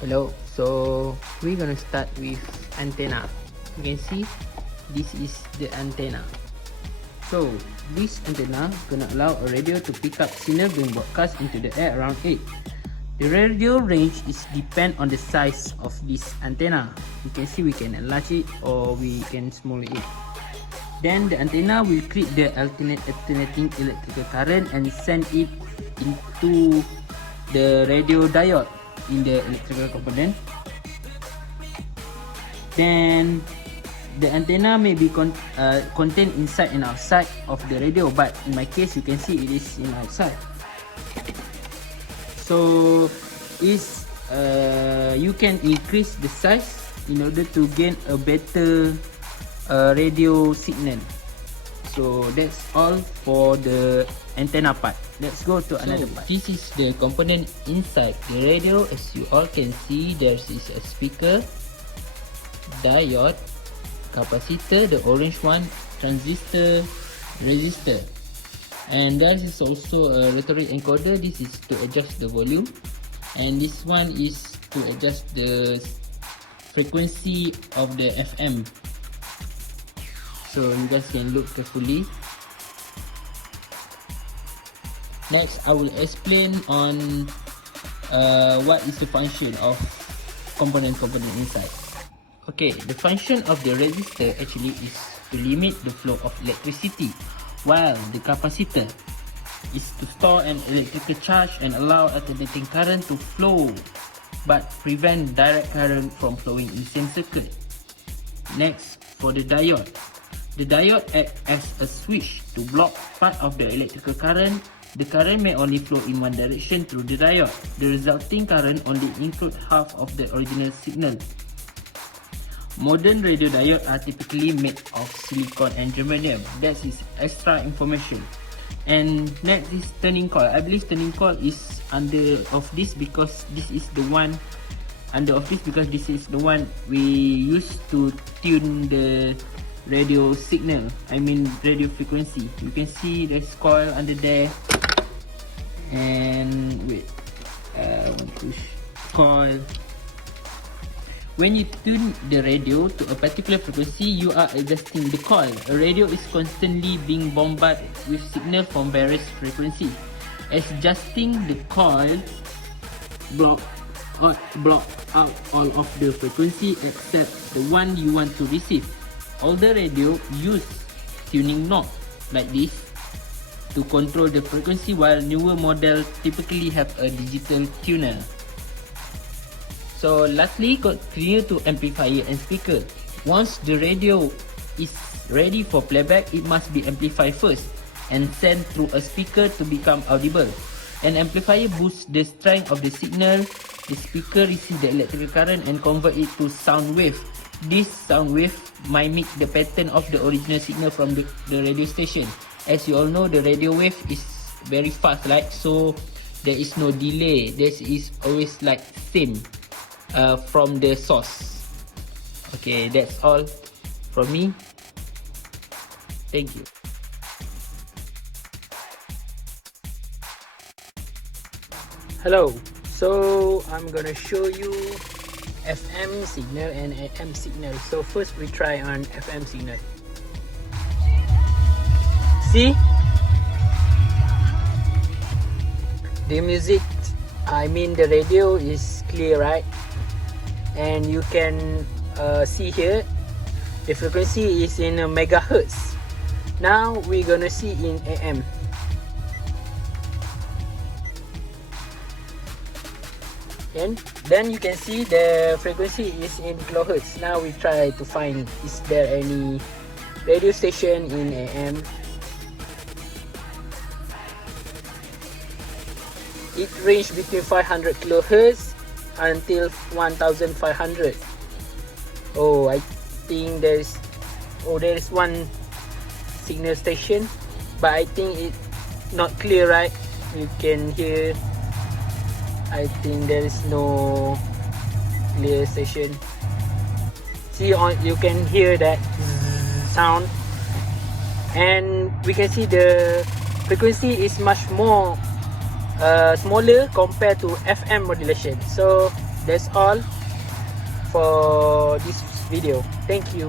Hello, so we're gonna start with antenna. You can see this is the antenna. So this antenna gonna allow a radio to pick up signal being broadcast into the air around it. The radio range is depend on the size of this antenna. You can see we can enlarge it or we can small it. Then the antenna will create the alternating electrical current and send it into the radio diode in the electrical component. Then the antenna may be contained inside and outside of the radio, but in my case you can see it is in outside. So you can increase the size in order to gain a better radio signal. So that's all for the antenna part. Let's go to another part. This is the component inside the radio. As you all can see, there is a speaker, diode, capacitor, the orange one, transistor, resistor, and there is also a rotary encoder. This is to adjust the volume, and this one is to adjust the frequency of the FM. So you guys can look carefully. Next, I will explain on what is the function of component inside. Okay, the function of the resistor actually is to limit the flow of electricity, while the capacitor is to store an electrical charge and allow alternating current to flow, but prevent direct current from flowing in the same circuit. Next, for the diode. The diode acts as a switch to block part of the electrical current. The current may only flow in one direction through the diode. The resulting current only includes half of the original signal. Modern radio diodes are typically made of silicon and germanium. That is extra information. And next is turning coil. I believe turning coil is under of this because this is the one this is the one we use to tune the radio signal, radio frequency. You can see there's coil under there, and wait, push coil. When you tune the radio to a particular frequency, you are adjusting the coil. A radio is constantly being bombarded with signal from various frequencies. Adjusting the coil block out all of the frequency except the one you want to receive. Older radio use tuning knob like this to control the frequency, while newer models typically have a digital tuner. So lastly, continue to amplifier and speaker. Once the radio is ready for playback, it must be amplified first and sent through a speaker to become audible. An amplifier boosts the strength of the signal. The speaker receives the electrical current and convert it to sound wave. This sound wave mimic the pattern of the original signal from the radio station. As you all know, the radio wave is very fast, right? So there is no delay. This is always like same from the source. Okay, that's all from me. Thank you. Hello, so I'm gonna show you FM signal and AM signal. So first we try on FM signal. See? The music, the radio is clear, right? And you can see here, the frequency is in megahertz. Now we're gonna see in AM. And then you can see the frequency is in kilohertz. Now we try to find is there any radio station in AM. It ranges between 500 kilohertz until 1500. Oh, I think there is one signal station, but I think it's not clear, right? You can hear. I think there is no clear station. See, you can hear that sound, and we can see the frequency is much more smaller compared to FM modulation. So That's all for this video. Thank you.